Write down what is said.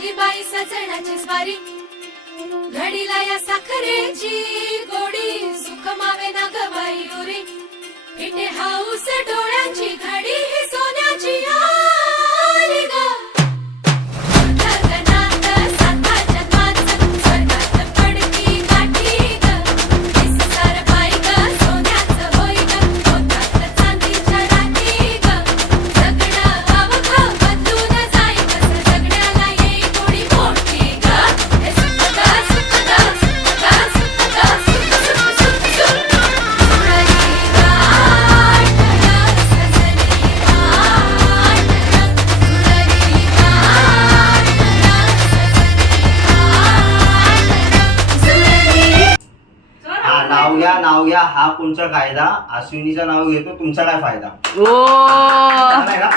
आली बाई सजणाची स्वारी, घडीला या साखरेची गोडी, सुख मावे ना ग बाई उरी, इथे हाऊस डोळ्याची घडी ही सोन्याची आली ग. गगनात साता जन्माचं स्वर्गात पडती गाठी ग, निस्सार बाई ग सोन्याचं होई ग, होतात चांदीच्या राठी ग. जगणं अवघं बदलून जाई कसं, जगण्याला येई थोडी मोठी ग. हे सुख ग सुख ग सुख ग सुख ग सुख सुख सुख सुख. सुरळी गाठ ग सजनी वाट ग, सुरळी गाठ ग सजनी वाट ग, सुरळी. हा नाव घ्या हा कोणचा कायदा. अश्विनीचं नाव घेतो, तुमचा काय फायदा ओ नाही ना?